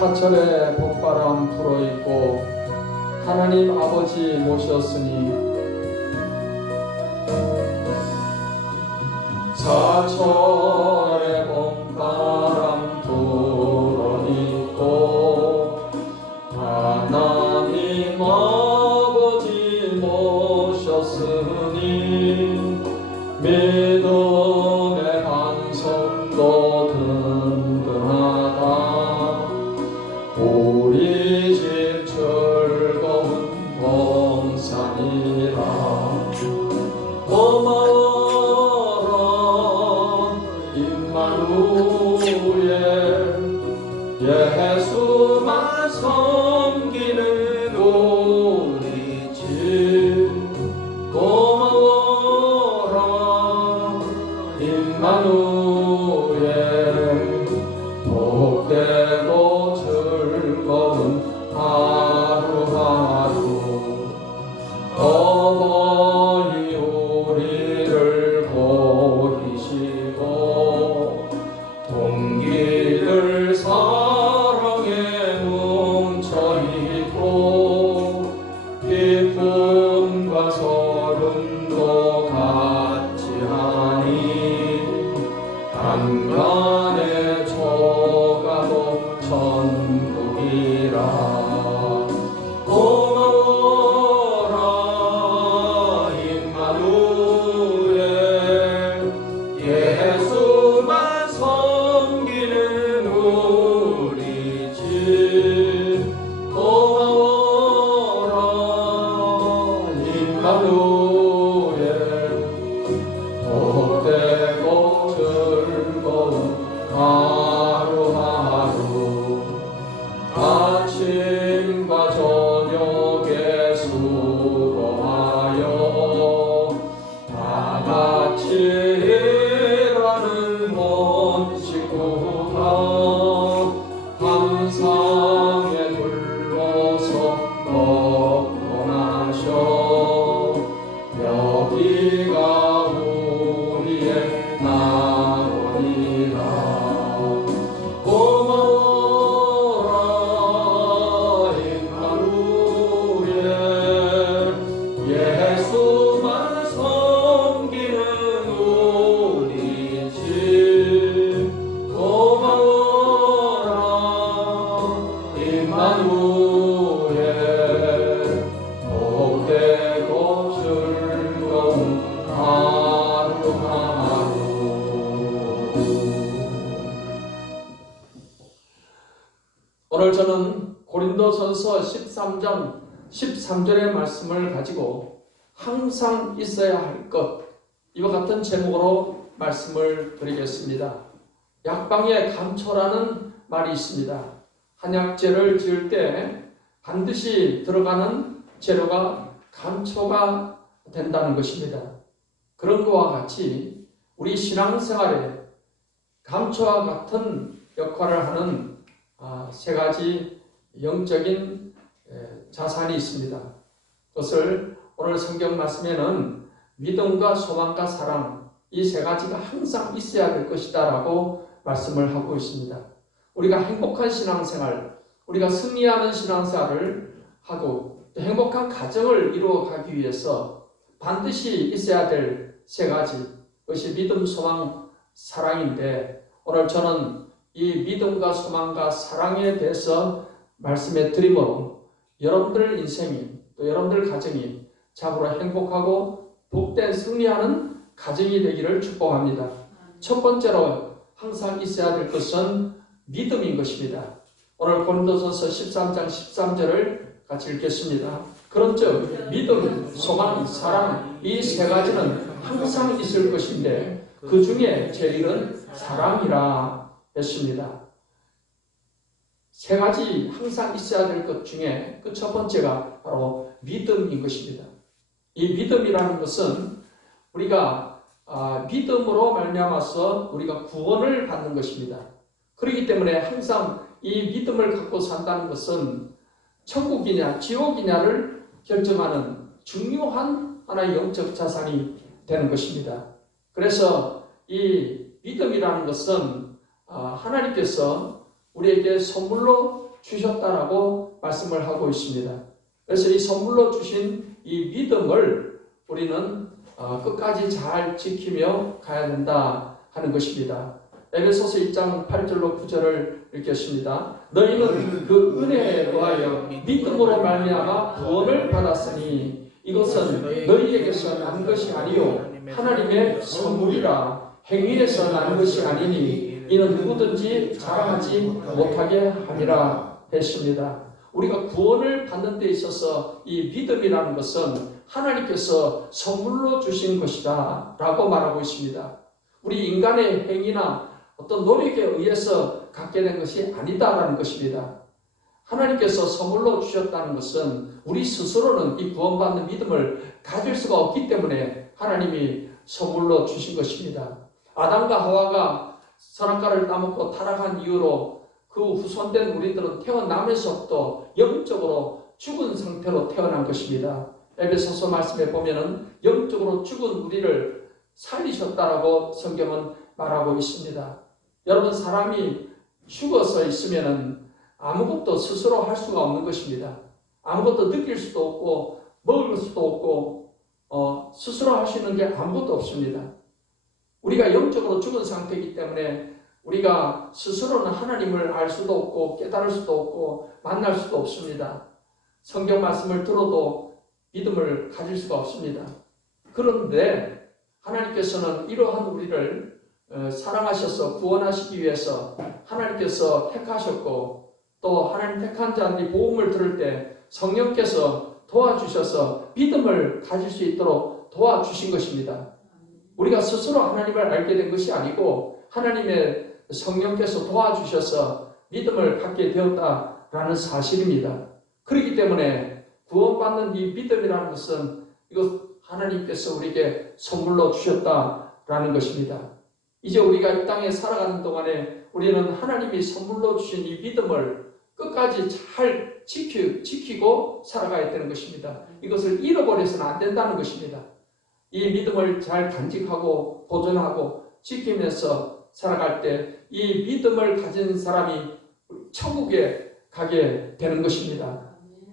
사철에 봄바람 불어있고 하나님 아버지 모셨으니 사철에 봄바람 불어있고 하나님 아버지 모셨으니 믿음의 반성도 든든하다. 우리 집 즐거운 봉산이라. 고마워라 임마누엘, 예수만 섬기는 우리 집. 고마워라 임마누엘, 복되고 즐거운 하루하루. 어머니 우리를 보이시고 동기들 사랑에 뭉쳐있고 기쁨과 서름도 같이 하니 단간에 초가도 천국이라. 고마워라 임마누엘, 예수만 섬기는 우리 집. 고마워라 임마누엘, 복되고 즐거운 하루하루. 아침과 저녁에 수고하여 다같이 일하는 온 식구가 한상에 둘러서 먹고 마셔. 여기가 우리의 낙원이라. 고마워라 임마누엘, 예수만 섬기는 우리 집. 고마워라 임마누엘, 복되고 즐거운 하루하루. 오늘 저는 고린도전서 13장 13절의 말씀을 가지고 항상 있어야 할 것, 이와 같은 제목으로 말씀을 드리겠습니다. 약방에 감초라는 말이 있습니다. 한약재를 지을 때 반드시 들어가는 재료가 감초가 된다는 것입니다. 그런 것과 같이 우리 신앙생활에 감초와 같은 역할을 하는 세 가지 영적인 자산이 있습니다. 그것을 오늘 성경 말씀에는 믿음과 소망과 사랑, 이 세 가지가 항상 있어야 될 것이다 라고 말씀을 하고 있습니다. 우리가 행복한 신앙생활, 우리가 승리하는 신앙생활을 하고 행복한 가정을 이루어가기 위해서 반드시 있어야 될 세 가지, 그것이 믿음, 소망, 사랑인데, 오늘 저는 이 믿음과 소망과 사랑에 대해서 말씀해 드림으로 여러분들 인생이, 또 여러분들 가정이 참으로 행복하고 복된 승리하는 가정이 되기를 축복합니다. 첫 번째로 항상 있어야 될 것은 믿음인 것입니다. 오늘 고린도전서 13장 13절을 같이 읽겠습니다. 그런즉 믿음, 소망, 사랑, 이 세 가지는 항상 있을 것인데 그 중에 제일은 사랑이라 했습니다. 세 가지 항상 있어야 될 것 중에 그 첫 번째가 바로 믿음인 것입니다. 이 믿음이라는 것은 우리가 믿음으로 말미암아서 우리가 구원을 받는 것입니다. 그렇기 때문에 항상 이 믿음을 갖고 산다는 것은 천국이냐 지옥이냐를 결정하는 중요한 하나의 영적 자산이 되는 것입니다. 그래서 이 믿음이라는 것은 하나님께서 우리에게 선물로 주셨다라고 말씀을 하고 있습니다. 그래서 이 선물로 주신 이 믿음을 우리는 끝까지 잘 지키며 가야 된다 하는 것입니다. 에베소서 1장 8절로 9절을 읽겠습니다. 너희는 그 은혜에 의하여 믿음으로 말미암아 구원을 받았으니 이것은 너희에게서 난 것이 아니요 하나님의 선물이라. 행위에서 난 것이 아니니 이는 누구든지 자랑하지 못하게 함이라 했습니다. 우리가 구원을 받는 데 있어서 이 믿음이라는 것은 하나님께서 선물로 주신 것이다 라고 말하고 있습니다. 우리 인간의 행위나 어떤 노력에 의해서 갖게 된 것이 아니다라는 것입니다. 하나님께서 선물로 주셨다는 것은 우리 스스로는 이 구원받는 믿음을 가질 수가 없기 때문에 하나님이 선물로 주신 것입니다. 아담과 하와가 선악과를 따먹고 타락한 이후로 그 후손된 우리들은 태어나면서부터 영적으로 죽은 상태로 태어난 것입니다. 에베소서 말씀에 보면은 영적으로 죽은 우리를 살리셨다라고 성경은 말하고 있습니다. 여러분, 사람이 죽어서 있으면은 아무것도 스스로 할 수가 없는 것입니다. 아무것도 느낄 수도 없고 먹을 수도 없고 스스로 할 수 있는 게 아무것도 없습니다. 우리가 영적으로 죽은 상태이기 때문에 우리가 스스로는 하나님을 알 수도 없고 깨달을 수도 없고 만날 수도 없습니다. 성경 말씀을 들어도 믿음을 가질 수가 없습니다. 그런데 하나님께서는 이러한 우리를 사랑하셔서 구원하시기 위해서 하나님께서 택하셨고 또 하나님 택한 자들이 복음을 들을 때 성령께서 도와주셔서 믿음을 가질 수 있도록 도와주신 것입니다. 우리가 스스로 하나님을 알게 된 것이 아니고 하나님의 성령께서 도와주셔서 믿음을 갖게 되었다라는 사실입니다. 그렇기 때문에 구원받는 이 믿음이라는 것은 이거 하나님께서 우리에게 선물로 주셨다라는 것입니다. 이제 우리가 이 땅에 살아가는 동안에 우리는 하나님이 선물로 주신 이 믿음을 끝까지 잘 지키고 살아가야 되는 것입니다. 이것을 잃어버려서는 안 된다는 것입니다. 이 믿음을 잘 간직하고 보존하고 지키면서 살아갈 때 이 믿음을 가진 사람이 천국에 가게 되는 것입니다.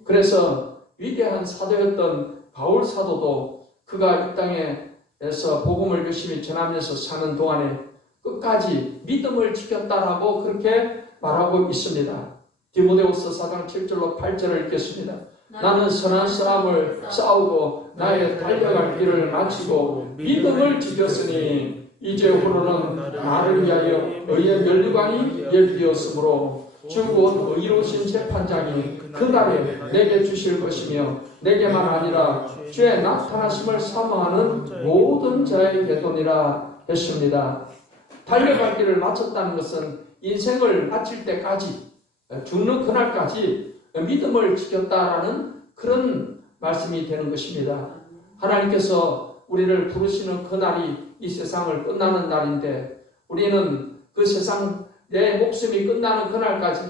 그래서 위대한 사도였던 바울 사도도 그가 이 땅에서 복음을 열심히 전하면서 사는 동안에 끝까지 믿음을 지켰다라고 그렇게 말하고 있습니다. 디모데후서 4장 7절로 8절을 읽겠습니다. 나는 선한 싸움을 싸우고 나의 달려갈 길을 마치고 믿음을 지켰으니 이제후로는 나를 위하여 의의 면류관이 예비되었으므로 주 곧 의로우신 재판장이 그날에 내게 주실 것이며 내게만 아니라 주의 나타나심을 사모하는 모든 자에게 되니라 했습니다. 달려갈 길을 마쳤다는 것은 인생을 마칠 때까지 죽는 그날까지 믿음을 지켰다라는 그런 말씀이 되는 것입니다. 하나님께서 우리를 부르시는 그날이 이 세상을 끝나는 날인데 우리는 그 세상 내 목숨이 끝나는 그날까지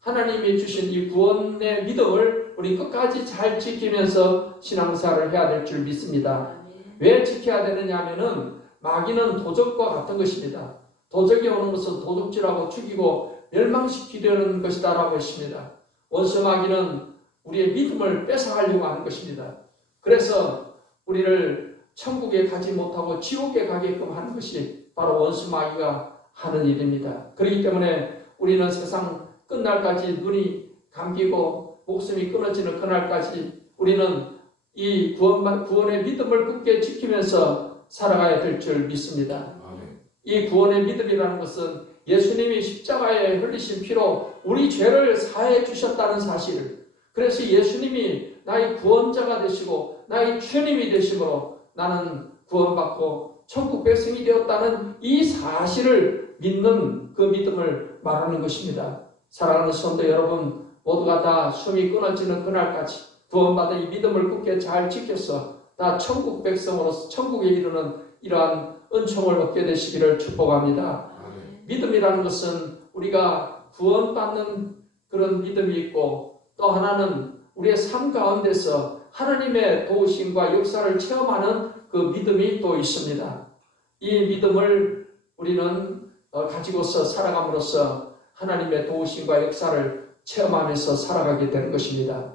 하나님이 주신 이 구원의 믿음을 우리 끝까지 잘 지키면서 신앙생활을 해야 될 줄 믿습니다. 왜 지켜야 되느냐 하면은 마귀는 도적과 같은 것입니다. 도적이 오는 것은 도둑질하고 죽이고 멸망시키려는 것이다 라고 했습니다. 원수 마귀는 우리의 믿음을 뺏어가려고 하는 것입니다. 그래서 우리를 천국에 가지 못하고 지옥에 가게끔 하는 것이 바로 원수 마귀가 하는 일입니다. 그렇기 때문에 우리는 세상 끝날까지 눈이 감기고 목숨이 끊어지는 그날까지 우리는 이 구원의 믿음을 굳게 지키면서 살아가야 될 줄 믿습니다. 이 구원의 믿음이라는 것은 예수님이 십자가에 흘리신 피로 우리 죄를 사해 주셨다는 사실을, 그래서 예수님이 나의 구원자가 되시고 나의 주님이 되심으로 나는 구원받고 천국 백성이 되었다는 이 사실을 믿는 그 믿음을 말하는 것입니다. 사랑하는 성도 여러분, 모두가 다 숨이 끊어지는 그날까지 구원받은 이 믿음을 굳게 잘 지켜서 다 천국 백성으로서 천국에 이르는 이러한 은총을 얻게 되시기를 축복합니다. 믿음이라는 것은 우리가 구원받는 그런 믿음이 있고 또 하나는 우리의 삶 가운데서 하나님의 도우심과 역사를 체험하는 그 믿음이 또 있습니다. 이 믿음을 우리는 가지고서 살아감으로써 하나님의 도우심과 역사를 체험하면서 살아가게 되는 것입니다.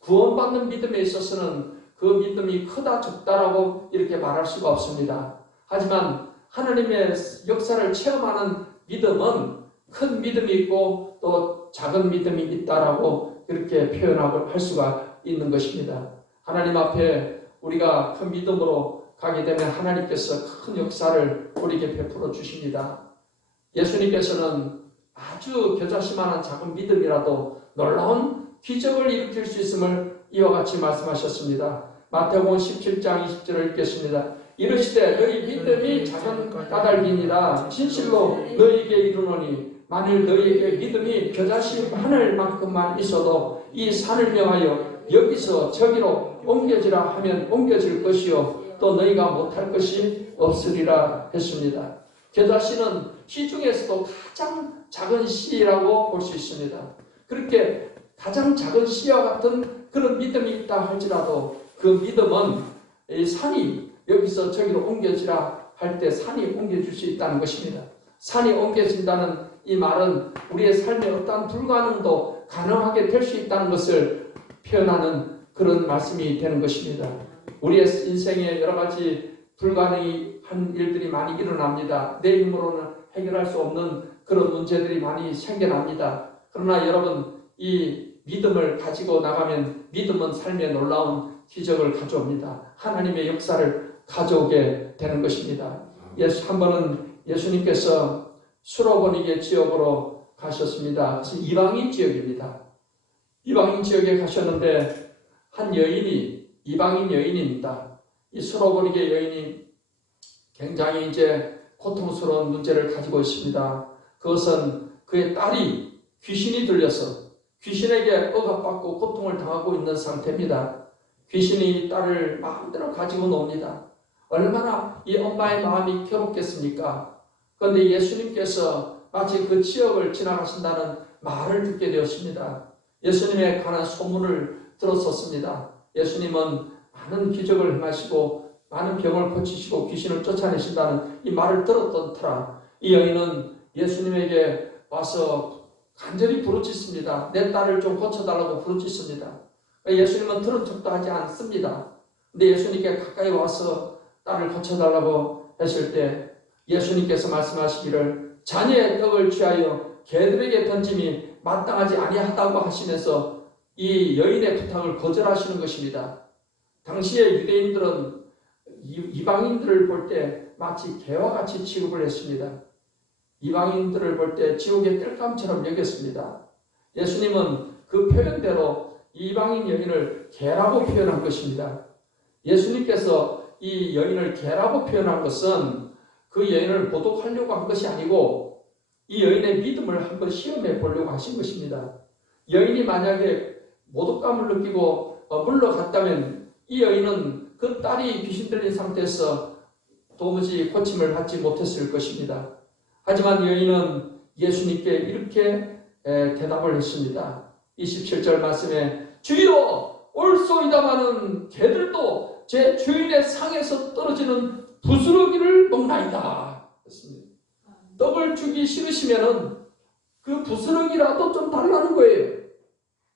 구원받는 믿음에 있어서는 그 믿음이 크다 적다라고 이렇게 말할 수가 없습니다. 하지만 하나님의 역사를 체험하는 믿음은 큰 믿음이 있고 또 작은 믿음이 있다라고 이렇게 표현하고 할 수가 있는 것입니다. 하나님 앞에 우리가 큰 믿음으로 가게 되면 하나님께서 큰 역사를 우리에게 베풀어 주십니다. 예수님께서는 아주 겨자씨만한 작은 믿음이라도 놀라운 기적을 일으킬 수 있음을 이와 같이 말씀하셨습니다. 마태복음 17장 20절을 읽겠습니다. 이르시되 너희 믿음이 작은 까닭이니라 진실로 너희에게 이르노니 만일 너희에게 믿음이 겨자씨 하늘만큼만 있어도 이 산을 명하여 여기서 저기로 옮겨지라 하면 옮겨질 것이요 또 너희가 못할 것이 없으리라 했습니다. 겨자씨는 씨 중에서도 가장 작은 씨라고 볼 수 있습니다. 그렇게 가장 작은 씨와 같은 그런 믿음이 있다 할지라도 그 믿음은 이 산이 여기서 저기로 옮겨지라 할 때 산이 옮겨질 수 있다는 것입니다. 산이 옮겨진다는 이 말은 우리의 삶의 어떠한 불가능도 가능하게 될 수 있다는 것을 표현하는 그런 말씀이 되는 것입니다. 우리의 인생에 여러 가지 불가능한 일들이 많이 일어납니다. 내 힘으로는 해결할 수 없는 그런 문제들이 많이 생겨납니다. 그러나 여러분, 이 믿음을 가지고 나가면 믿음은 삶에 놀라운 기적을 가져옵니다. 하나님의 역사를 가져오게 되는 것입니다. 한 번은 예수님께서 수로보니게 지역으로 가셨습니다. 그래서 이방인 지역입니다. 이방인 지역에 가셨는데 한 여인이 이방인 여인입니다. 이 수로보니게 여인이 굉장히 이제 고통스러운 문제를 가지고 있습니다. 그것은 그의 딸이 귀신이 들려서 귀신에게 억압받고 고통을 당하고 있는 상태입니다. 귀신이 딸을 마음대로 가지고 놉니다. 얼마나 이 엄마의 마음이 괴롭겠습니까? 그런데 예수님께서 마치 그 지역을 지나가신다는 말을 듣게 되었습니다. 예수님에 관한 소문을 들었었습니다. 예수님은 많은 기적을 행하시고 많은 병을 고치시고 귀신을 쫓아내신다는 이 말을 들었던 터라 이 여인은 예수님에게 와서 간절히 부르짖습니다. 내 딸을 좀 고쳐달라고 부르짖습니다. 예수님은 들은 척도 하지 않습니다. 근데 예수님께 가까이 와서 딸을 고쳐달라고 했을 때 예수님께서 말씀하시기를 자녀의 떡을 취하여 개들에게 던짐이 마땅하지 아니하다고 하시면서 이 여인의 부탁을 거절하시는 것입니다. 당시에 유대인들은 이방인들을 볼 때 마치 개와 같이 취급을 했습니다. 이방인들을 볼 때 지옥의 땔감처럼 여겼습니다. 예수님은 그 표현대로 이방인 여인을 개라고 표현한 것입니다. 예수님께서 이 여인을 개라고 표현한 것은 그 여인을 모독하려고 한 것이 아니고 이 여인의 믿음을 한번 시험해 보려고 하신 것입니다. 여인이 만약에 모독감을 느끼고 물러갔다면 이 여인은 그 딸이 귀신 들린 상태에서 도무지 고침을 받지 못했을 것입니다. 하지만 여인은 예수님께 이렇게 대답을 했습니다. 27절 말씀에 주여 올소이다마는 개들도 제 주인의 상에서 떨어지는 부스러기를 먹나이다. 했습니다. 떡을 주기 싫으시면은 그 부스러기라도 좀 달라는 거예요.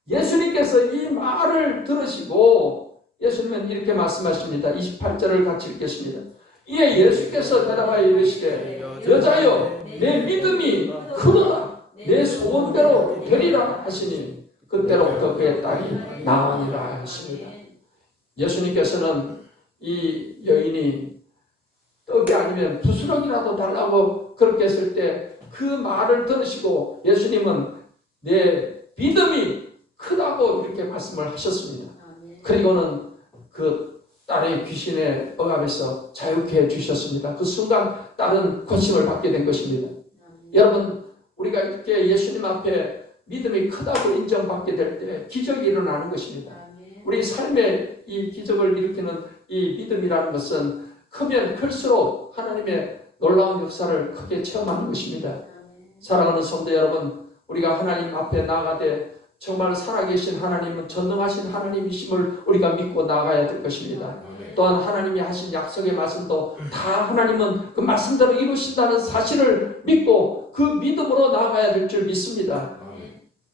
예수님께서 이 말을 들으시고 예수님은 이렇게 말씀하십니다. 28절을 같이 읽겠습니다. 이에 예수께서 대답하여 이르시되 여자여 내 믿음이 크도다 내 소원대로 되리라 하시니 그때로부터 그의 딸이 나으니라 하십니다. 예수님께서는 이 여인이 떡이 아니면 부스러기라도 달라고 그렇게 했을 때 그 말을 들으시고 예수님은 내 믿음이 크다고 이렇게 말씀을 하셨습니다. 그리고는 그 딸의 귀신의 억압에서 자유케 해주셨습니다. 그 순간 딸은 고침을 받게 된 것입니다. 여러분, 우리가 이렇게 예수님 앞에 믿음이 크다고 인정받게 될 때 기적이 일어나는 것입니다. 우리 삶에 이 기적을 일으키는 이 믿음이라는 것은 크면 클수록 하나님의 놀라운 역사를 크게 체험하는 것입니다. 사랑하는 성도 여러분, 우리가 하나님 앞에 나아가되 정말 살아계신 하나님은 전능하신 하나님이심을 우리가 믿고 나아가야 될 것입니다. 또한 하나님이 하신 약속의 말씀도 다 하나님은 그 말씀대로 이루신다는 사실을 믿고 그 믿음으로 나아가야 될 줄 믿습니다.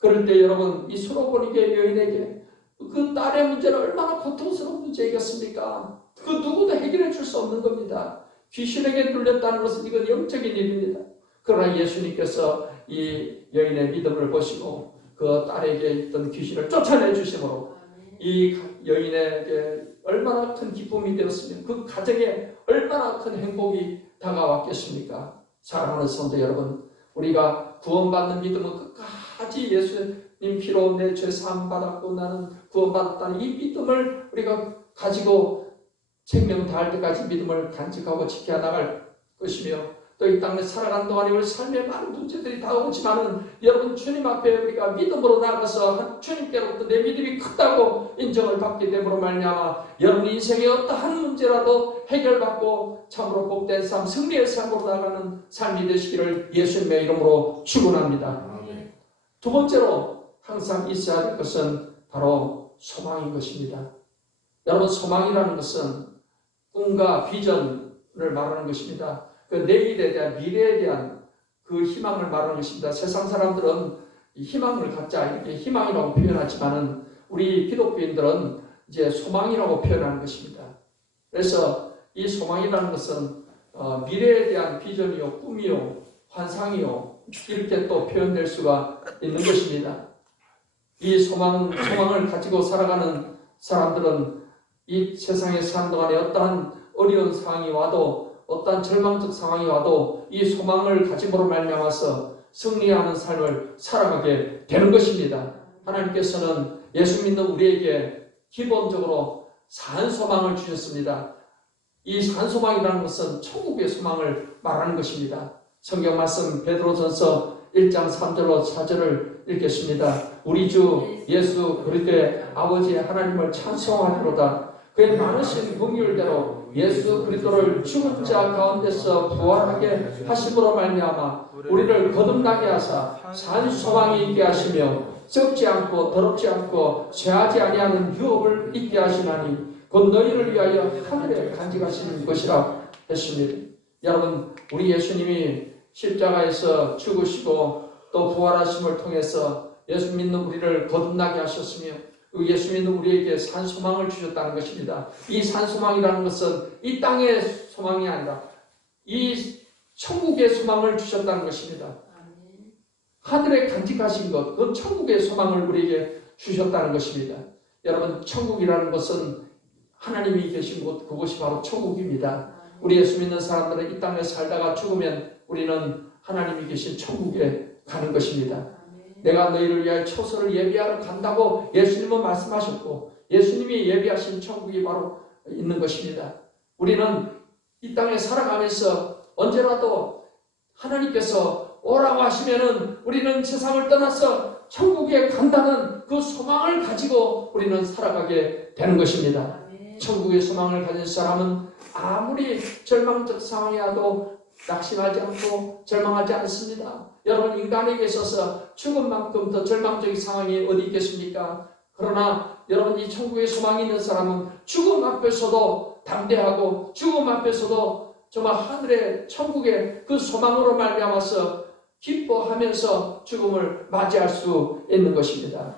그럴 때 여러분 이 수로보니게 여인에게 그 딸의 문제는 얼마나 고통스러운 문제이겠습니까? 그 누구도 해결해 줄 수 없는 겁니다. 귀신에게 눌렸다는 것은 이건 영적인 일입니다. 그러나 예수님께서 이 여인의 믿음을 보시고 그 딸에게 있던 귀신을 쫓아내 주심으로 이 여인에게 얼마나 큰 기쁨이 되었으면 그 가정에 얼마나 큰 행복이 다가왔겠습니까? 사랑하는 성도 여러분, 우리가 구원받는 믿음은 끝까지 예수님 피로 내 죄 사함 받았고 나는 구원받았다는 이 믿음을 우리가 가지고 생명 다할 때까지 믿음을 간직하고 지켜나갈 것이며, 또 이 땅에 살아가는 동안에 우리 삶에 많은 문제들이 다가오지만은 여러분 주님 앞에 우리가 믿음으로 나가서 주님께로부터 내 믿음이 크다고 인정을 받게 됨으로 말미암아 여러분 인생의 어떠한 문제라도 해결받고 참으로 복된 삶, 승리의 삶으로 나가는 삶이 되시기를 예수님의 이름으로 축원합니다. 두 번째로 항상 있어야 될 것은 바로 소망인 것입니다. 여러분 소망이라는 것은 꿈과 비전을 말하는 것입니다. 그 내일에 대한, 미래에 대한 그 희망을 말하는 것입니다. 세상 사람들은 희망을 갖자 이렇게 희망이라고 표현하지만은 우리 기독교인들은 이제 소망이라고 표현하는 것입니다. 그래서 이 소망이라는 것은 미래에 대한 비전이요, 꿈이요, 환상이요 이렇게 또 표현될 수가 있는 것입니다. 이 소망을 가지고 살아가는 사람들은 이 세상에 사는 동안에 어떠한 어려운 상황이 와도 어떠한 절망적 상황이 와도 이 소망을 가짐으로 말미암아서 승리하는 삶을 살아가게 되는 것입니다. 하나님께서는 예수 믿는 우리에게 기본적으로 산소망을 주셨습니다. 이 산소망이라는 것은 천국의 소망을 말하는 것입니다. 성경 말씀 베드로전서 1장 3절로 4절을 읽겠습니다. 우리 주 예수 그리스도의 아버지 하나님을 찬송하리로다. 그의 많으신 긍휼대로 예수 그리스도를 죽은 자 가운데서 부활하게 하심으로 말미암아 우리를 거듭나게 하사 산 소망이 있게 하시며 썩지 않고 더럽지 않고 쇠하지 아니하는 유업을 있게 하시나니 곧 너희를 위하여 하늘에 간직하시는 것이라 했습니다. 여러분 우리 예수님이 십자가에서 죽으시고 또 부활하심을 통해서 예수 믿는 우리를 거듭나게 하셨으며 예수 믿는 우리에게 산소망을 주셨다는 것입니다. 이 산소망이라는 것은 이 땅의 소망이 아니라 이 천국의 소망을 주셨다는 것입니다. 하늘에 간직하신 것, 그 천국의 소망을 우리에게 주셨다는 것입니다. 여러분 천국이라는 것은 하나님이 계신 곳, 그곳이 바로 천국입니다. 우리 예수 믿는 사람들은 이 땅에 살다가 죽으면 우리는 하나님이 계신 천국에 가는 것입니다. 내가 너희를 위하여 처소를 예비하러 간다고 예수님은 말씀하셨고 예수님이 예비하신 천국이 바로 있는 것입니다. 우리는 이 땅에 살아가면서 언제라도 하나님께서 오라고 하시면은 우리는 세상을 떠나서 천국에 간다는 그 소망을 가지고 우리는 살아가게 되는 것입니다. 천국의 소망을 가진 사람은 아무리 절망적 상황이 와도 낙심하지 않고 절망하지 않습니다. 여러분 인간에게 있어서 죽음만큼 더 절망적인 상황이 어디 있겠습니까? 그러나 여러분 이 천국의 소망이 있는 사람은 죽음 앞에서도 담대하고 죽음 앞에서도 정말 하늘의 천국의 그 소망으로 말미암아서 기뻐하면서 죽음을 맞이할 수 있는 것입니다.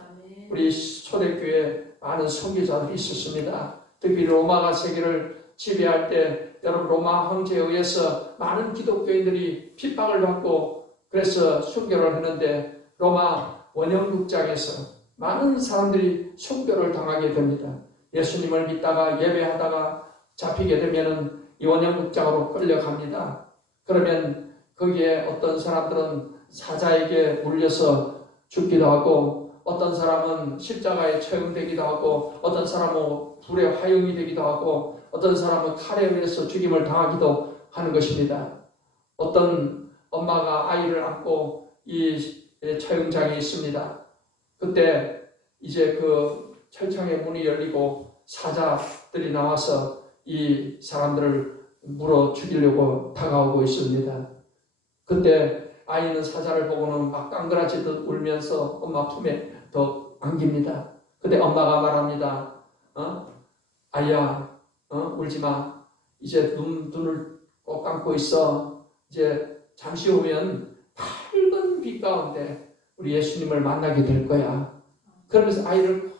우리 초대교회에 많은 선교자들이 있었습니다. 특히 로마가 세계를 지배할 때 여러분 로마 황제에 의해서 많은 기독교인들이 핍박을 받고 그래서 순교를 했는데 로마 원형극장에서 많은 사람들이 순교를 당하게 됩니다. 예수님을 믿다가 예배하다가 잡히게 되면은 이 원형극장으로 끌려갑니다. 그러면 거기에 어떤 사람들은 사자에게 물려서 죽기도 하고 어떤 사람은 십자가에 처형되기도 하고 어떤 사람은 불의 화형이 되기도 하고 어떤 사람은 칼에 의해서 죽임을 당하기도 하는 것입니다. 어떤 엄마가 아이를 안고 이 처형장에 있습니다. 그때 이제 그 철창의 문이 열리고 사자들이 나와서 이 사람들을 물어 죽이려고 다가오고 있습니다. 그때 아이는 사자를 보고는 막 깡그라지듯 울면서 엄마 품에 더 안깁니다. 그때 엄마가 말합니다. 아이야, 울지마. 이제 눈을 꼭 감고 있어. 이제 잠시 후면 밝은 빛 가운데 우리 예수님을 만나게 될 거야. 그러면서 아이를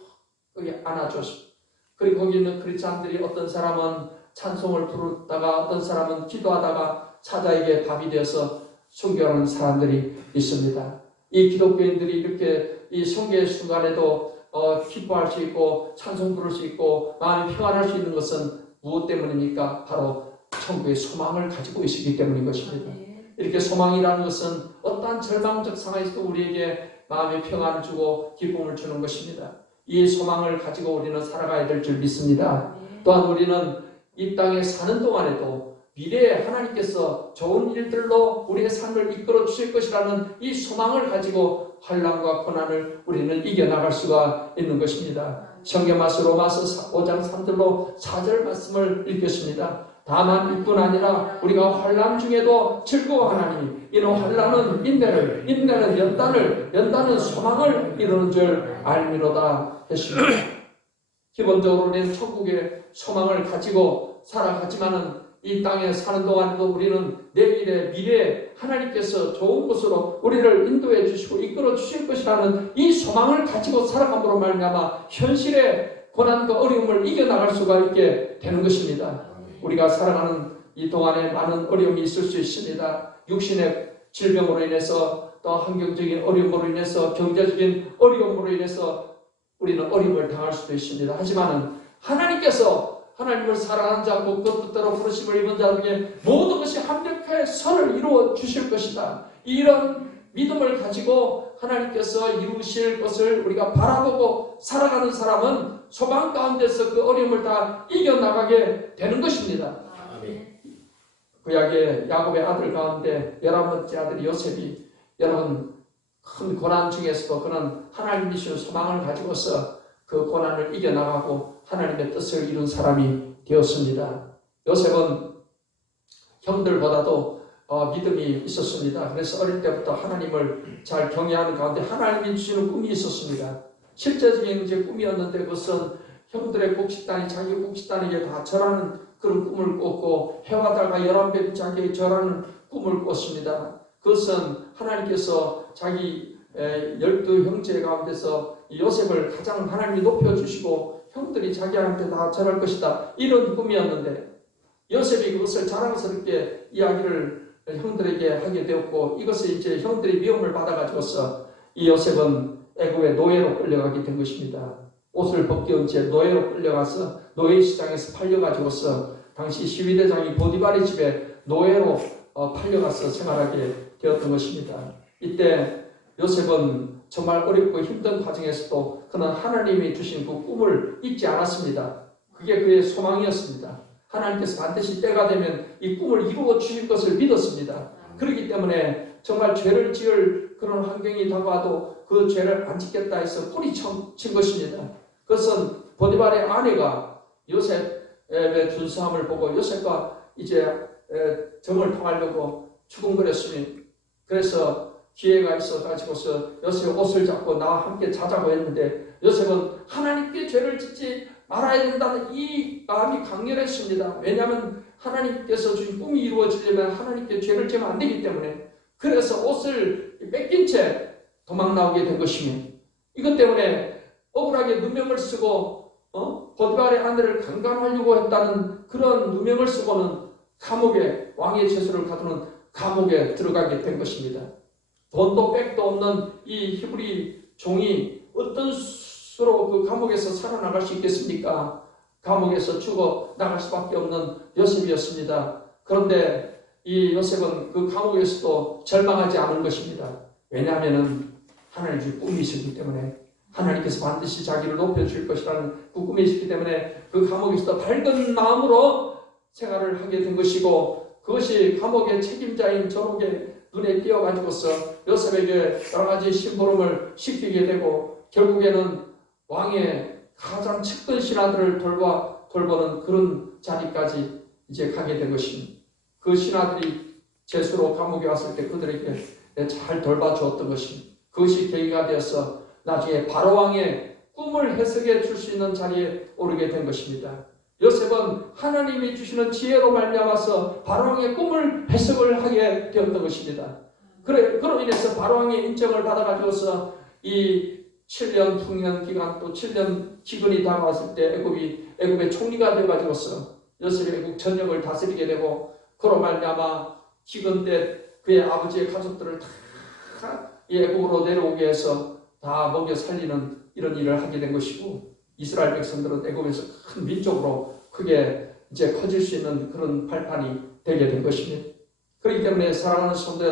거기 안아줬습니다. 그리고 거기 있는 크리스찬들이 어떤 사람은 찬송을 부르다가 어떤 사람은 기도하다가 사자에게 밥이 되어서 순교하는 사람들이 있습니다. 이 기독교인들이 이렇게 이 순교의 순간에도 기뻐할 수 있고 찬송 부를 수 있고 마음이 평안할 수 있는 것은 무엇 때문입니까? 바로 천국의 소망을 가지고 있기 때문인 것입니다. 이렇게 소망이라는 것은 어떠한 절망적 상황에서도 우리에게 마음의 평안을 주고 기쁨을 주는 것입니다. 이 소망을 가지고 우리는 살아가야 될 줄 믿습니다. 또한 우리는 이 땅에 사는 동안에도 미래에 하나님께서 좋은 일들로 우리의 삶을 이끌어 주실 것이라는 이 소망을 가지고 환난과 고난을 우리는 이겨나갈 수가 있는 것입니다. 성경 말씀 로마서 5장 3절로 4절 말씀을 읽겠습니다. 다만 이뿐 아니라 우리가 환난 중에도 즐거워하나니 이는 환난은 인내를, 인내는 연단을, 연단은 소망을 이루는 줄 알미로다 했습니다. 기본적으로 우리는 천국의 소망을 가지고 살아가지만은 이 땅에 사는 동안에도 우리는 내일의 미래에 하나님께서 좋은 곳으로 우리를 인도해 주시고 이끌어 주실 것이라는 이 소망을 가지고 살아감으로 말미암아 현실의 고난과 어려움을 이겨나갈 수가 있게 되는 것입니다. 우리가 살아가는 이 동안에 많은 어려움이 있을 수 있습니다. 육신의 질병으로 인해서 또 환경적인 어려움으로 인해서 경제적인 어려움으로 인해서 우리는 어려움을 당할 수도 있습니다. 하지만 하나님께서 하나님을 사랑하는 자, 그 뜻대로 부르심을 입은 자에게 모든 것이 완벽하게 선을 이루어 주실 것이다. 이런 믿음을 가지고 하나님께서 이루실 것을 우리가 바라보고 살아가는 사람은 소망 가운데서 그 어려움을 다 이겨나가게 되는 것입니다. 구약의 야곱의 아들 가운데 11번째 아들 요셉이 여러분 큰 고난 중에서도 그는 하나님이 주신 소망을 가지고서 그 고난을 이겨나가고 하나님의 뜻을 이룬 사람이 되었습니다. 요셉은 형들보다도 믿음이 있었습니다. 그래서 어릴 때부터 하나님을 잘 경외하는 가운데 하나님이 주시는 꿈이 있었습니다. 실제적인 꿈이었는데 그것은 형들의 곡식단이 자기 곡식단에게 다 절하는 그런 꿈을 꿨고 해와 달과 11배 자기에게 절하는 꿈을 꿨습니다. 그것은 하나님께서 자기 12형제 가운데서 요셉을 가장 하나님이 높여주시고 형들이 자기한테 다 절할 것이다. 이런 꿈이었는데 요셉이 그것을 자랑스럽게 이야기를 형들에게 하게 되었고 이것을 이제 형들이 미움을 받아가지고서 이 요셉은 애굽의 노예로 끌려가게 된 것입니다. 옷을 벗겨온 채 노예로 끌려가서 노예 시장에서 팔려가지고서 당시 시위대장이 보디발의 집에 노예로 팔려가서 생활하게 되었던 것입니다. 이때 요셉은 정말 어렵고 힘든 과정에서도 그는 하나님이 주신 그 꿈을 잊지 않았습니다. 그게 그의 소망이었습니다. 하나님께서 반드시 때가 되면 이 꿈을 이루어 주실 것을 믿었습니다. 그렇기 때문에 정말 죄를 지을 그런 환경이 다가와도 그 죄를 안 짓겠다 해서 뿌리친 것입니다. 그것은 보디발의 아내가 요셉의 준수함을 보고 요셉과 이제 정을 통하려고 추궁거렸으니 그래서 기회가 있어가지고서 요셉의 옷을 잡고 나와 함께 자자고 했는데 요셉은 하나님께 죄를 짓지 말아야 된다는 이 마음이 강렬했습니다. 왜냐하면 하나님께서 주신 꿈이 이루어지려면 하나님께 죄를 지면 안 되기 때문에 그래서 옷을 뺏긴 채 도망 나오게 된 것이며 이것 때문에 억울하게 누명을 쓰고 보디발의 아내를 강간하려고 했다는 그런 누명을 쓰고는 감옥에 왕의 죄수를 가두는 감옥에 들어가게 된 것입니다. 돈도 백도 없는 이 히브리 종이 어떤 수로 그 감옥에서 살아나갈 수 있겠습니까? 감옥에서 죽어 나갈 수밖에 없는 요셉이었습니다. 그런데 이 요셉은 그 감옥에서도 절망하지 않은 것입니다. 왜냐하면 하나님의 꿈이 있었기 때문에 하나님께서 반드시 자기를 높여줄 것이라는 그 꿈이 있었기 때문에 그 감옥에서도 밝은 마음으로 생활을 하게 된 것이고 그것이 감옥의 책임자인 저록의 눈에 띄어가지고서 요셉에게 여러 가지 심부름을 시키게 되고 결국에는 왕의 가장 측근 신하들을 돌보는 그런 자리까지 이제 가게 된 것입니다. 그 신하들이 제수로 감옥에 왔을 때 그들에게 잘 돌봐주었던 것입니다. 그것이 계기가 되어서 나중에 바로왕의 꿈을 해석해 줄 수 있는 자리에 오르게 된 것입니다. 요셉은 하나님이 주시는 지혜로 말미암아서 바로왕의 꿈을 해석을 하게 되었던 것입니다. 그로 인해서 바로왕의 인정을 받아가지고서 이 7년 풍년 기간 또 7년 기근이 다가왔을 때 애굽의 총리가 되어가지고서 요셉이 애굽 전역을 다스리게 되고 그로 말미암아 기근 때 그의 아버지의 가족들을 다 애굽으로 내려오게 해서 다 먹여 살리는 이런 일을 하게 된 것이고 이스라엘 백성들은 애굽에서 큰 민족으로 크게 이제 커질 수 있는 그런 발판이 되게 된 것입니다. 그렇기 때문에 사랑하는 성도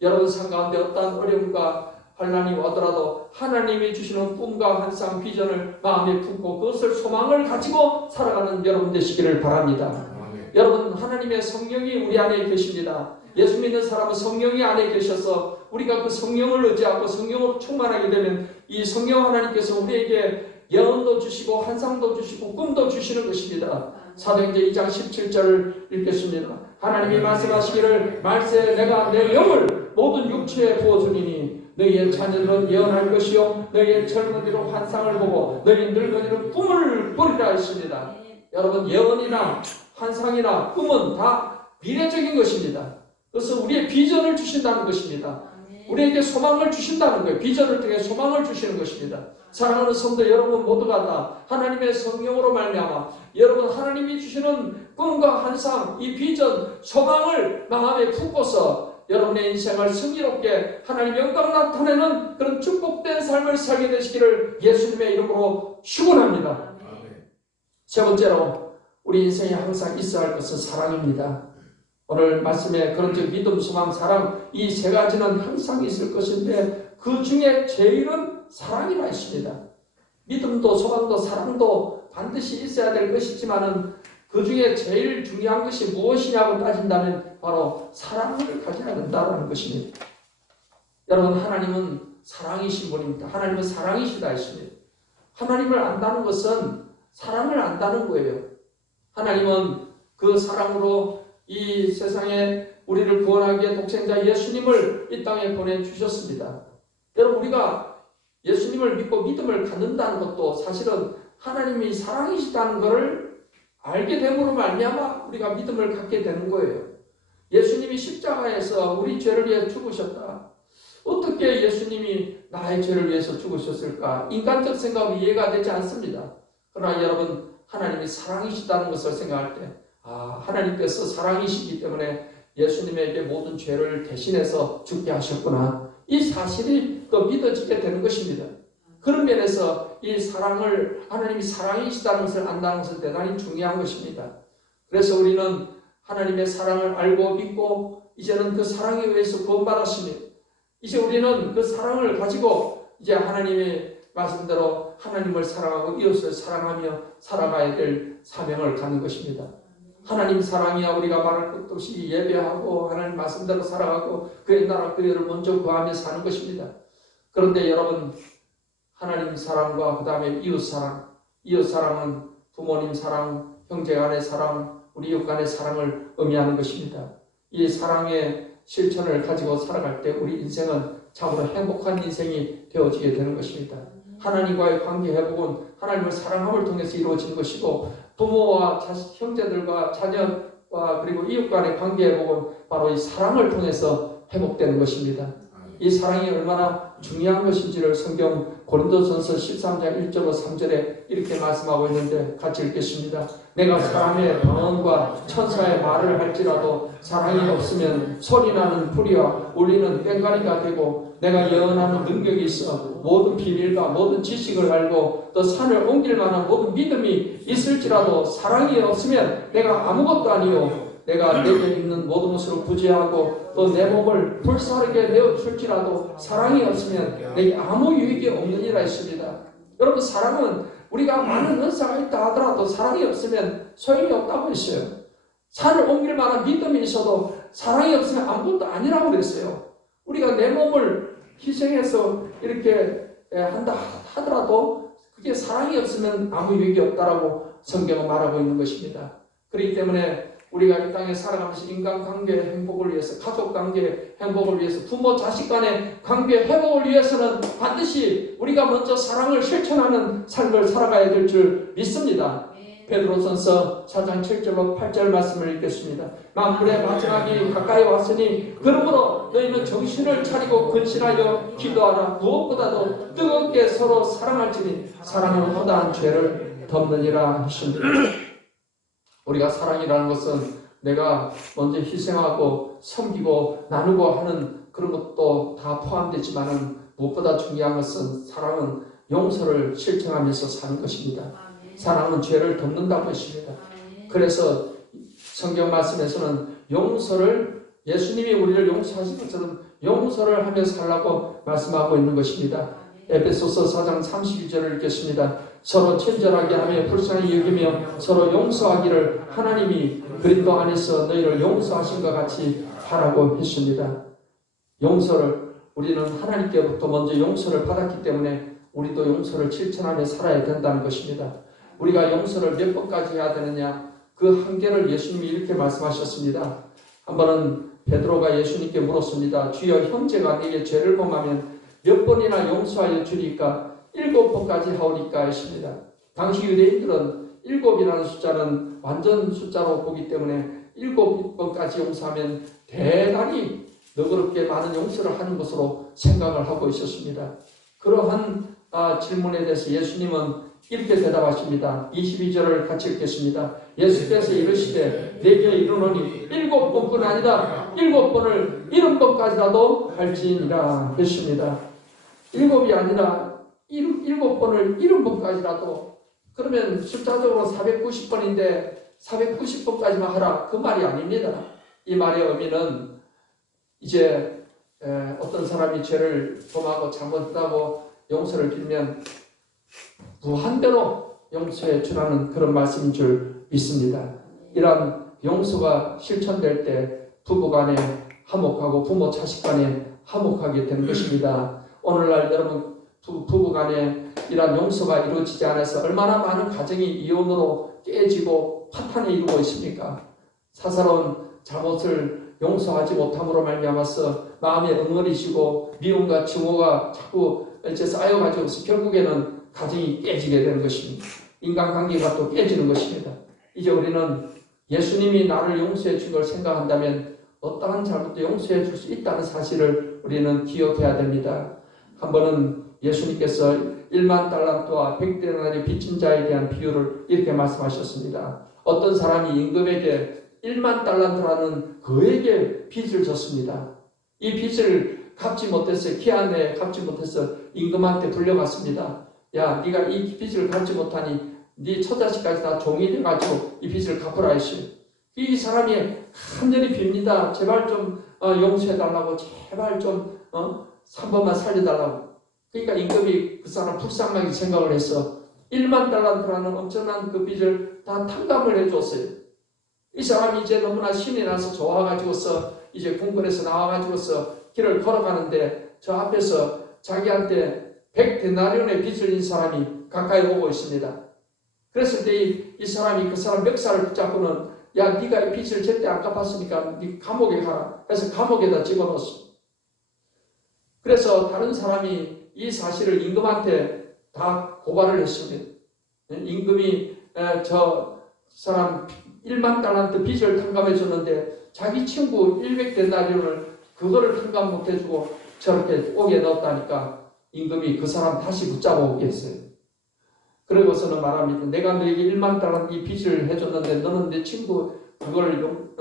여러분 삶 가운데 어떠한 어려움과 환난이 오더라도 하나님이 주시는 꿈과 환상 비전을 마음에 품고 그것을 소망을 가지고 살아가는 여러분 되시기를 바랍니다. 여러분 하나님의 성령이 우리 안에 계십니다. 예수 믿는 사람은 성령이 안에 계셔서 우리가 그 성령을 의지하고 성령으로 충만하게 되면 이 성령 하나님께서 우리에게 예언도 주시고 환상도 주시고 꿈도 주시는 것입니다. 사도행전 2장 17절을 읽겠습니다. 하나님이 말씀하시기를 말세 내가 내 영을 모든 육체에 부어주리니 너희의 자녀들은 예언할 것이요 너희의 젊은이로 환상을 보고 너희 늙은이는 꿈을 꾸리라 했습니다. 여러분 예언이나 환상이나 꿈은 다 미래적인 것입니다. 그래서 우리의 비전을 주신다는 것입니다. 우리에게 소망을 주신다는 거예요. 비전을 통해 소망을 주시는 것입니다. 사랑하는 성도 여러분 모두가 다 하나님의 성령으로 말미암아 여러분 하나님이 주시는 꿈과 환상 이 비전 소망을 마음에 품고서 여러분의 인생을 승리롭게 하나님 영광 나타내는 그런 축복된 삶을 살게 되시기를 예수님의 이름으로 축원합니다. 세 번째로 우리 인생에 항상 있어야 할 것은 사랑입니다. 오늘 말씀에 그런 믿음, 소망, 사랑 이 세 가지는 항상 있을 것인데 그 중에 제일은 사랑이라 했습니다. 믿음도 소망도 사랑도 반드시 있어야 될 것이지만은 그 중에 제일 중요한 것이 무엇이냐고 따진다면 바로 사랑을 가져야 된다는 것입니다. 여러분 하나님은 사랑이신 분입니다. 하나님은 사랑이시다 했습니다. 하나님을 안다는 것은 사랑을 안다는 거예요. 하나님은 그 사랑으로 이 세상에 우리를 구원하기 위해 독생자 예수님을 이 땅에 보내주셨습니다. 여러분 우리가 예수님을 믿고 믿음을 갖는다는 것도 사실은 하나님이 사랑이시다는 것을 알게 됨으로 말미암아 우리가 믿음을 갖게 되는 거예요. 예수님이 십자가에서 우리 죄를 위해 죽으셨다. 어떻게 예수님이 나의 죄를 위해서 죽으셨을까? 인간적 생각은 이해가 되지 않습니다. 그러나 여러분 하나님이 사랑이시다는 것을 생각할 때 하나님께서 사랑이시기 때문에 예수님에게 모든 죄를 대신해서 죽게 하셨구나. 이 사실이 또 믿어지게 되는 것입니다. 그런 면에서 이 사랑을 하나님이 사랑이시다는 것을 안다는 것은 대단히 중요한 것입니다. 그래서 우리는 하나님의 사랑을 알고 믿고 이제는 그 사랑에 의해서 구원받았으니 이제 우리는 그 사랑을 가지고 이제 하나님의 말씀대로 하나님을 사랑하고 이웃을 사랑하며 살아가야 될 사명을 갖는 것입니다. 하나님 사랑이야 우리가 말할 것도 없이 예배하고 하나님 말씀대로 살아가고 그의 나라 그 일을 먼저 구하며 사는 것입니다. 그런데 여러분 하나님 사랑과 그 다음에 이웃 사랑은 부모님 사랑, 형제 간의 사랑, 우리 이웃 간의 사랑을 의미하는 것입니다. 이 사랑의 실천을 가지고 살아갈 때 우리 인생은 참으로 행복한 인생이 되어지게 되는 것입니다. 하나님과의 관계 회복은 하나님을 사랑함을 통해서 이루어지는 것이고 부모와 형제들과 자녀와 그리고 이웃 간의 관계 회복은 바로 이 사랑을 통해서 회복되는 것입니다. 이 사랑이 얼마나 중요한 것인지를 성경 고린도전서 13장 1절로 3절에 이렇게 말씀하고 있는데 같이 읽겠습니다. 내가 사람의 방언과 천사의 말을 할지라도 사랑이 없으면 소리나는 불이와 울리는 꽹과리가 되고 내가 예언하는 능력이 있어 모든 비밀과 모든 지식을 알고 또 산을 옮길 만한 모든 믿음이 있을지라도 사랑이 없으면 내가 아무것도 아니요 내가 내게 입는 모든 것으로 부재하고 또 내 몸을 불사르게 내어줄지라도 사랑이 없으면 내게 아무 유익이 없느니라 했습니다. 여러분 사랑은 우리가 많은 은사가 있다 하더라도 사랑이 없으면 소용이 없다고 했어요. 산을 옮길 만한 믿음이 있어도 사랑이 없으면 아무것도 아니라고 그랬어요. 우리가 내 몸을 희생해서 이렇게 한다 하더라도 그게 사랑이 없으면 아무 유익이 없다라고 성경은 말하고 있는 것입니다. 그렇기 때문에 우리가 이 땅에 살아가면서 인간관계의 행복을 위해서, 가족관계의 행복을 위해서, 부모 자식 간의 관계 회복을 위해서는 반드시 우리가 먼저 사랑을 실천하는 삶을 살아가야 될 줄 믿습니다. 베드로전서 4장 7절로 8절 말씀을 읽겠습니다. 만물의 마지막이 가까이 왔으니 그러므로 너희는 정신을 차리고 근신하여 기도하라. 무엇보다도 뜨겁게 서로 사랑할지니 사랑은 허다한 죄를 덮느니라 하십니다. 우리가 사랑이라는 것은 내가 먼저 희생하고 섬기고 나누고 하는 그런 것도 다 포함되지만은 무엇보다 중요한 것은 사랑은 용서를 실천하면서 사는 것입니다. 사랑은 죄를 덮는다는 것입니다. 그래서 성경 말씀에서는 용서를 예수님이 우리를 용서하신 것처럼 용서를 하며 살라고 말씀하고 있는 것입니다. 에베소서 4장 32절을 읽겠습니다. 서로 친절하게 하며 불쌍히 여기며 서로 용서하기를 하나님이 그리스도 안에서 너희를 용서하신 것 같이 하라고 했습니다. 용서를 우리는 하나님께부터 먼저 용서를 받았기 때문에 우리도 용서를 실천하며 살아야 된다는 것입니다. 우리가 용서를 몇 번까지 해야 되느냐? 그 한계를 예수님이 이렇게 말씀하셨습니다. 한 번은 베드로가 예수님께 물었습니다. 주여, 형제가 네게 죄를 범하면 몇 번이나 용서하여 주니까? 7번까지 하오니까 했습니다. 당시 유대인들은 7이라는 숫자는 완전 숫자로 보기 때문에 7번까지 용서하면 대단히 너그럽게 많은 용서를 하는 것으로 생각을 하고 있었습니다. 그러한 질문에 대해서 예수님은 이렇게 대답하십니다. 22절을 같이 읽겠습니다. 예수께서 이르시되 내게 이르노니 7번뿐 아니라 7번을 70번까지라도 할지니라 했습니다. 7이 아니라 7번을 70번까지라도, 그러면 숫자적으로 490번인데 490번까지만 하라, 그 말이 아닙니다. 이 말의 의미는 이제 어떤 사람이 죄를 범하고 잘못했다고 용서를 빌면 무한대로 용서해 주라는 그런 말씀인 줄 믿습니다. 이러한 용서가 실천될 때 부부간에 화목하고 부모 자식 간에 화목하게 되는 것입니다. 오늘날 여러분 부부간에 이러한 용서가 이루어지지 않아서 얼마나 많은 가정이 이혼으로 깨지고 파탄에 이루고 있습니까? 사사로운 잘못을 용서하지 못함으로 말미암아서 마음에 응어리시고 미움과 증오가 자꾸 이제 쌓여가지고서 결국에는 가정이 깨지게 되는 것입니다. 인간관계가 또 깨지는 것입니다. 이제 우리는 예수님이 나를 용서해 준 걸 생각한다면 어떠한 잘못도 용서해 줄 수 있다는 사실을 우리는 기억해야 됩니다. 한 번은 예수님께서 1만 달란트와 100데나리 빚진 자에 대한 비유를 이렇게 말씀하셨습니다. 어떤 사람이 임금에게 1만 달란트라는 그에게 빚을 졌습니다. 이 빚을 갚지 못해서 기한 내에 갚지 못해서 임금한테 불려갔습니다. 야, 네가 이 빚을 갚지 못하니 네 처자식까지 다 종이 돼가지고 이 빚을 갚으라 했어요. 이 사람이 간절히 빕니다. 제발 좀 용서해달라고, 제발 좀 3번만 살려달라고. 그러니까 임금이 그 사람 불쌍하게 생각을 해서 1만 달란트라는 엄청난 그 빚을 다 탕감을 해줬어요. 이 사람이 이제 너무나 신이 나서 좋아가지고서 이제 궁궐에서 나와가지고서 길을 걸어가는데 저 앞에서 자기한테 100데나리온의 빚을 진 사람이 가까이 오고 있습니다. 그랬을 때 이 사람이 그 사람 멱살을 붙잡고는 야, 네가 이 빚을 제때 안 갚았으니까 네 감옥에 가라. 그래서 감옥에다 집어넣었어. 그래서 다른 사람이 이 사실을 임금한테 다 고발을 했습니다. 임금이 저 사람 1만 달란트 빚을 탕감해 줬는데 자기 친구 100데나리온을 그거를 탕감 못 해주고 저렇게 옥에 넣었다니까 임금이 그 사람 다시 붙잡아 오게 했어요. 그러고서는 말합니다. 내가 너에게 1만 달란트 이 빚을 해줬는데 너는 내 친구 그걸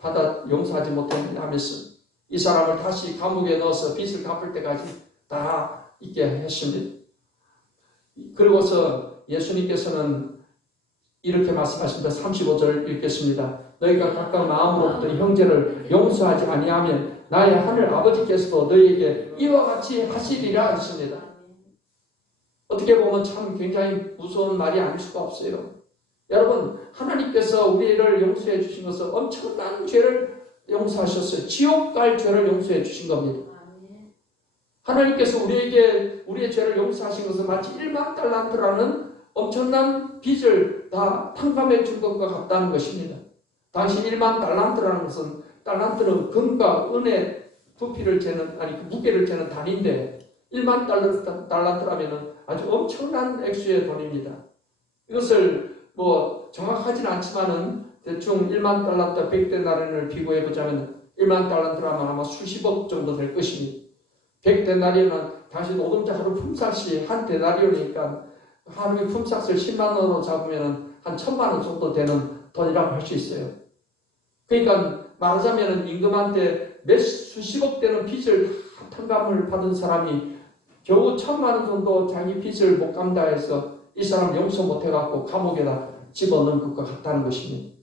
받아 용서하지 못했느냐 하면서 이 사람을 다시 감옥에 넣어서 빚을 갚을 때까지 다 있게 했습니다. 그리고서 예수님께서는 이렇게 말씀하십니다. 35절 읽겠습니다. 너희가 각각 마음으로부터 형제를 용서하지 아니하면 나의 하늘 아버지께서도 너희에게 이와 같이 하시리라 했습니다. 어떻게 보면 참 굉장히 무서운 말이 아닐 수가 없어요. 여러분, 하나님께서 우리를 용서해 주신 것은 엄청난 죄를 용서하셨어요. 지옥 갈 죄를 용서해 주신 겁니다. 하나님께서 우리에게 우리의 죄를 용서하신 것은 마치 1만 달란트라는 엄청난 빚을 다 탕감해 준 것과 같다는 것입니다. 당시 1만 달란트라는 것은, 달란트는 금과 은의 부피를 재는, 아니 그 무게를 재는 단위인데 1만 달란트라면 아주 엄청난 액수의 돈입니다. 이것을 뭐 정확하진 않지만은 대충 1만 달란트 100데나리온을 비교해 보자면 1만 달란트라면 아마 수십억 정도 될 것입니다. 100데나리온은 당시 노동자 하루 품삯이 한 데나리온이니까 하루에 품삯을 10만 원으로 잡으면 한 1,000만 원 정도 되는 돈이라고 할 수 있어요. 그러니까 말하자면 임금한테 몇 수십억 되는 빚을 탕감을 받은 사람이 겨우 1,000만 원 정도 자기 빚을 못 감당해서 이 사람 용서 못 해갖고 감옥에다 집어넣은 것과 같다는 것입니다.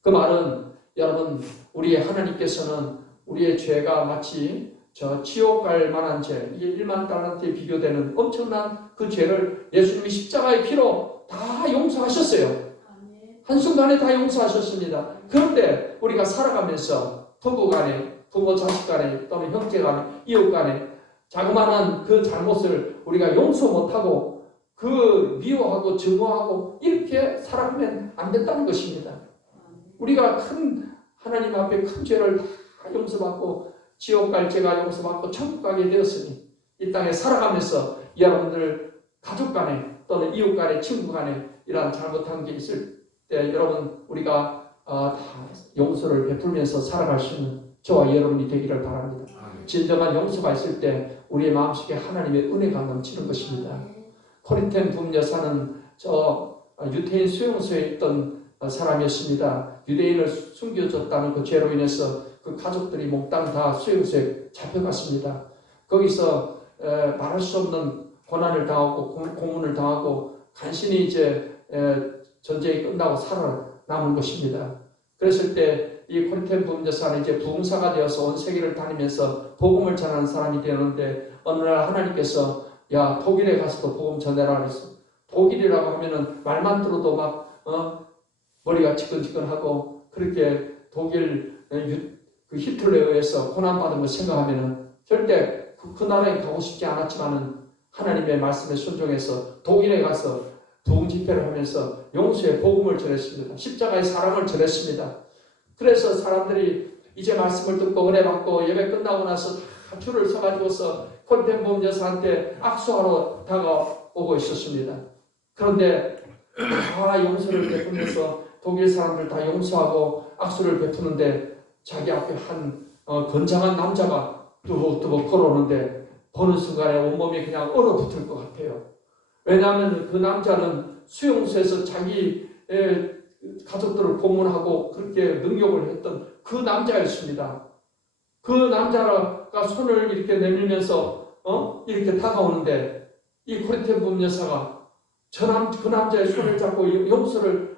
그 말은 여러분, 우리 하나님께서는 우리의 죄가 마치 저 지옥 갈 만한 죄, 이게 1만 달란트에 비교되는 엄청난 그 죄를 예수님이 십자가의 피로 다 용서하셨어요. 한순간에 다 용서하셨습니다. 그런데 우리가 살아가면서 부부 간에, 부모 자식 간에, 또는 형제 간에, 이웃 간에 자그마한 그 잘못을 우리가 용서 못하고 그 미워하고 증오하고 이렇게 살아가면 안 된다는 것입니다. 우리가 큰 하나님 앞에 큰 죄를 다 용서받고 지옥 갈 죄가 용서받고 천국 가게 되었으니 이 땅에 살아가면서 여러분들 가족 간에 또는 이웃 간에 친구 간에 이러한 잘못한 게 있을 때 여러분 우리가 다 용서를 베풀면서 살아갈 수 있는 저와 여러분이 되기를 바랍니다. 진정한 용서가 있을 때 우리의 마음속에 하나님의 은혜가 넘치는 것입니다. 코린থ 부녀사는 저 유대인 수용소에 있던 사람이었습니다. 유대인을 숨겨줬다는 그 죄로 인해서 그 가족들이 몽땅 다 수용소에 잡혀갔습니다. 거기서 말할 수 없는 고난을 당하고 고문을 당하고 간신히 이제 전쟁이 끝나고 살아남은 것입니다. 그랬을 때 이 코린থ 부녀사는 이제 부흥사가 되어서 온 세계를 다니면서 복음을 전하는 사람이 되는데 어느 날 하나님께서 야 독일에 가서도 복음 전해라 그랬어. 독일이라고 하면은 말만 들어도 막 머리가 지끈지끈하고 그렇게 독일 그 히틀러에 의해서 고난받은 걸 생각하면은 절대 그 나라에 가고 싶지 않았지만은 하나님의 말씀에 순종해서 독일에 가서 부흥 집회를 하면서 용서의 복음을 전했습니다. 십자가의 사랑을 전했습니다. 그래서 사람들이 이제 말씀을 듣고 은혜 받고 예배 끝나고 나서 다 줄을 서가지고서 코린থ 부녀사한테 악수하러 다가오고 있었습니다. 그런데 다 용서를 베푸면서 독일 사람들 다 용서하고 악수를 베푸는데 자기 앞에 한 건장한 남자가 뚜벅뚜벅 걸어오는데 보는 순간에 온몸이 그냥 얼어붙을 것 같아요. 왜냐하면 그 남자는 수용소에서 자기 가족들을 고문하고 그렇게 능욕을 했던 그 남자였습니다. 그 남자가 손을 이렇게 내밀면서 이렇게 다가오는데 이 코린থ 부녀사가 그 남자의 손을 잡고 용서를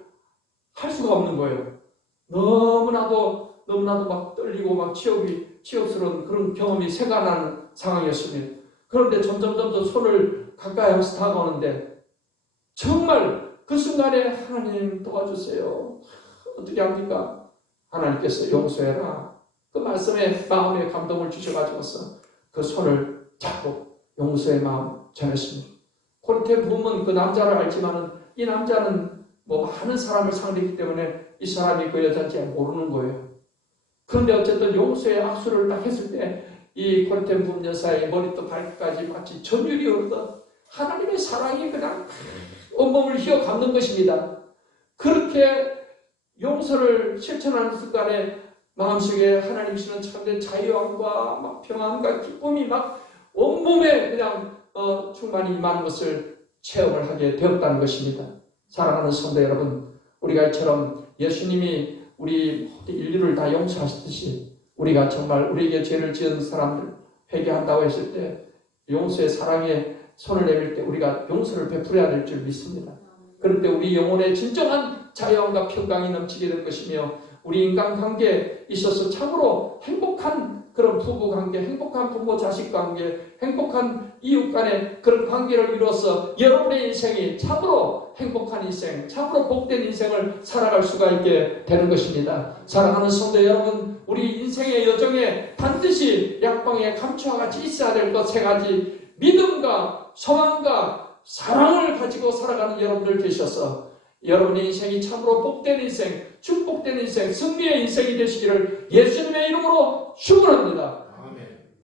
할 수가 없는 거예요. 너무나도 막 떨리고 막 치욕스러운 그런 경험이 생각나는 상황이었습니다. 그런데 점점 손을 가까이 하면서 다가오는데 정말 그 순간에 하나님 도와주세요. 어떻게 합니까? 하나님께서 용서해라. 그 말씀에 마음에 감동을 주셔가지고서 그 손을 잡고 용서의 마음 전했습니다. 코린থ 부음은 그 남자를 알지만은 이 남자는 뭐 많은 사람을 상대했기 때문에 이 사람이 그 여자인지 모르는 거예요. 그런데 어쨌든 용서의 악수를 딱 했을 때 이 코린থ 부음 여사의 머리부터 발끝까지 마치 전율이 흐르던 하나님의 사랑이 그냥 온몸을 휘어감는 것입니다. 그렇게 용서를 실천하는 순간에 마음속에 하나님 주시는 참된 자유함과 막 평안과 기쁨이 막 온몸에 그냥 충만히 임하는 것을 체험을 하게 되었다는 것입니다. 사랑하는 성도 여러분, 우리가 이처럼 예수님이 우리 인류를 다 용서하시듯이 우리가 정말 우리에게 죄를 지은 사람들 회개한다고 했을 때 용서의 사랑에 손을 내밀 때 우리가 용서를 베풀어야 될 줄 믿습니다. 그럴 때 우리 영혼의 진정한 자유함과 평강이 넘치게 될 것이며 우리 인간관계에 있어서 참으로 행복한 그런 부부관계, 행복한 부모 자식 관계, 행복한 이웃 간의 그런 관계를 이루어서 여러분의 인생이 참으로 행복한 인생, 참으로 복된 인생을 살아갈 수가 있게 되는 것입니다. 사랑하는 성도 여러분, 우리 인생의 여정에 반드시 약방에 감추와 같이 있어야 될 것 세 가지, 믿음과 소망과 사랑을 가지고 살아가는 여러분들 되셔서 여러분의 인생이 참으로 복된 인생, 축복된 인생, 승리의 인생이 되시기를 예수님의 이름으로 축원합니다.